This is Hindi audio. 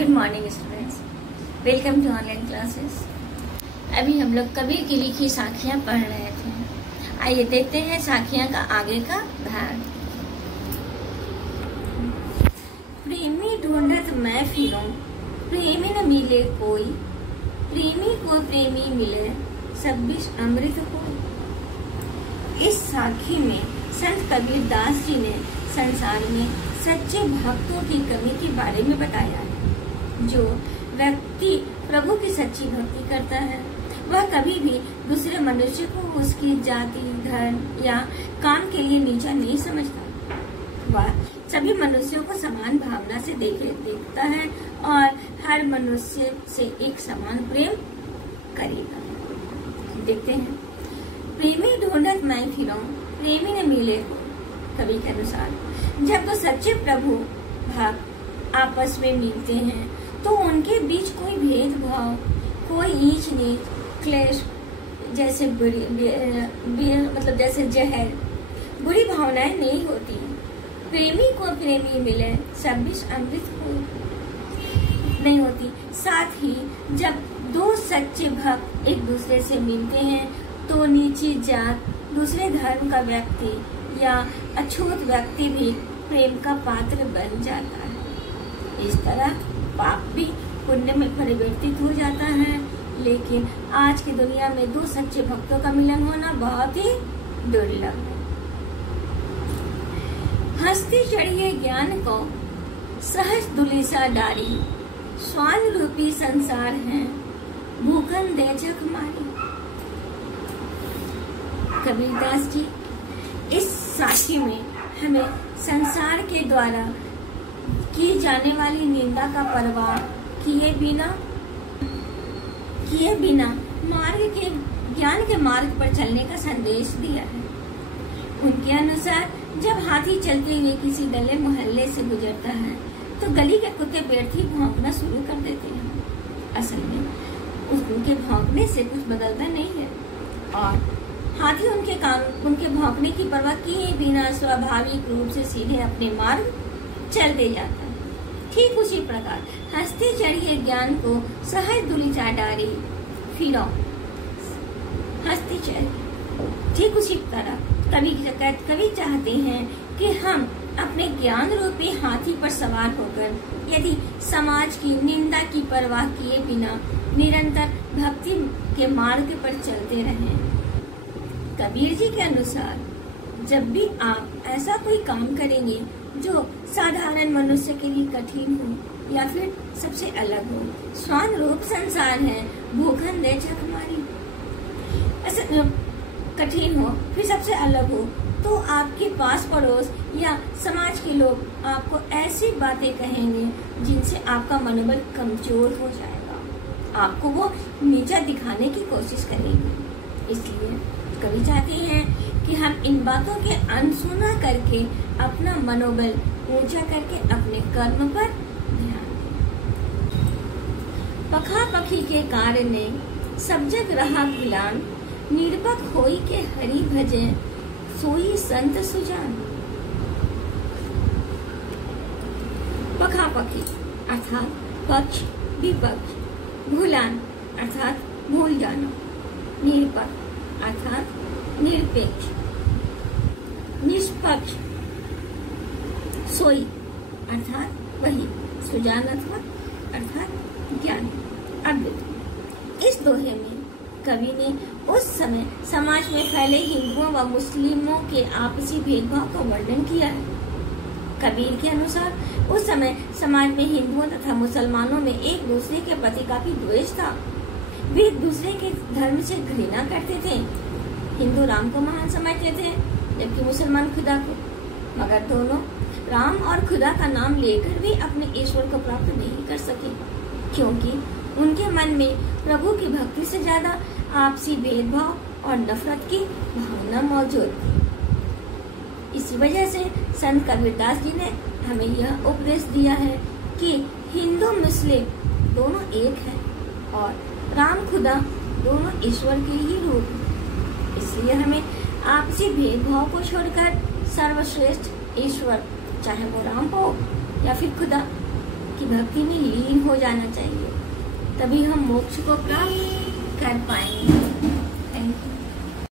Good morning students, welcome to online classes. अभी हम लोग कबीर की लिखी साखियाँ पढ़ रहे थे। आइए देखते हैं साखियाँ का आगे का भाग। प्रेमी ढूंढत मैं फिरूं, प्रेमी न मिले कोई, प्रेमी को प्रेमी मिले, 26 अमृत कोई। इस साखी में संत कबीर दास जी ने संसार में सच्चे भक्तों की कमी के बारे में बताया है। जो व्यक्ति प्रभु की सच्ची भक्ति करता है वह कभी भी दूसरे मनुष्य को उसकी जाति, धर्म या काम के लिए नीचा नहीं समझता। वह सभी मनुष्यों को समान भावना से देखता है और हर मनुष्य से एक समान प्रेम करेगा। देखते हैं। प्रेमी ढूंढत मैं फिरूं, प्रेमी न मिले। कवि के अनुसार जब तो सच्चे प्रभु भक्त आपस में मिलते हैं तो उनके बीच कोई भेदभाव, कोई नीच नीच, क्लेश जैसे जैसे जहर, बुरी भावनाएं नहीं होती। प्रेमी को प्रेमी मिले, 26 अमृत को नहीं होती। साथ ही जब दो सच्चे भक्त एक दूसरे से मिलते हैं तो नीची जात, दूसरे धर्म का व्यक्ति या अछूत व्यक्ति भी प्रेम का पात्र बन जाता है। इस तरह पाप भी पुण्य में परिवर्तित हो जाता है। लेकिन आज की दुनिया में दो सच्चे भक्तों का मिलन होना बहुत ही दुर्लभ है। हंसती चढ़िए ज्ञान को सहज दुलिसा डारी, स्वान रूपी संसार है भूखन दे जग मारी। कबीरदास जी इस साखी में हमें संसार के द्वारा की जाने वाली निंदा का परवाह किए बिना ज्ञान के मार्ग पर चलने का संदेश दिया है। उनके अनुसार जब हाथी चलते हुए किसी गले मोहल्ले से गुजरता है तो गली के कुत्ते पेड़ ही भौंकना शुरू कर देते हैं। असल में उनके भौंकने से कुछ बदलता नहीं है और हाथी उनके भौंकने की परवाह किए बिना स्वाभाविक रूप से सीधे अपने मार्ग चल दे जाता है। ठीक उसी प्रकार हंसते चढ़िए ज्ञान को सहज दुलिसा डारी, फिरो हंसते चढ़िए। ठीक उसी तरह कवि चाहते हैं कि हम अपने ज्ञान रूपी हाथी पर सवार होकर यदि समाज की निंदा की परवाह किए बिना निरंतर भक्ति के मार्ग पर चलते रहें। कबीर जी के अनुसार जब भी आप ऐसा कोई काम करेंगे जो साधारण मनुष्य के लिए कठिन हो या फिर सबसे अलग हो, स्वान रूप संसार है भूखन दे जग मारी, ऐसा कठिन हो फिर सबसे अलग हो तो आपके पास पड़ोस या समाज के लोग आपको ऐसी बातें कहेंगे जिनसे आपका मनोबल कमजोर हो जाएगा। आपको वो नीचा दिखाने की कोशिश करेंगे। इसलिए कवि चाहते हैं कि हम इन बातों के अनसुना करके अपना मनोबल ऊंचा करके अपने कर्म पर ध्यान दें। पखा पखी के कार्य ने सब जग रहा गुलाम, निरपक होई के हरि भजे सोई संत सुजान। पखा पखी अर्थात पक्ष विपक्ष, भूलान अर्थात भूल जाना, निरपक अर्थात निरपेक्ष, निष्पक्ष, सोई अर्थात वही, सुजानात्मक अर्थात ज्ञान। अब इस दोहे में कवि ने उस समय समाज में फैले हिंदुओं व मुस्लिमों के आपसी भेदभाव का वर्णन किया है। कबीर के अनुसार उस समय समाज में हिंदुओं तथा मुसलमानों में एक दूसरे के प्रति काफी द्वेष था। वे एक दूसरे के धर्म से घृणा करते थे। हिंदू राम को महान समझते थे जबकि मुसलमान खुदा को, मगर दोनों राम और खुदा का नाम लेकर भी अपने ईश्वर को प्राप्त नहीं कर सके क्योंकि उनके मन में प्रभु की भक्ति से ज्यादा आपसी भेदभाव और नफरत की भावना मौजूद थी। इसी वजह से संत कबीरदास जी ने हमें यह उपदेश दिया है कि हिंदू मुस्लिम दोनों एक हैं और राम खुदा दोनों ईश्वर के ही रूप हैं। इसलिए हमें आपसी भेदभाव को छोड़कर सर्वश्रेष्ठ ईश्वर, चाहे वो राम हो या फिर खुदा, की भक्ति में लीन हो जाना चाहिए, तभी हम मोक्ष को प्राप्त कर पाएंगे।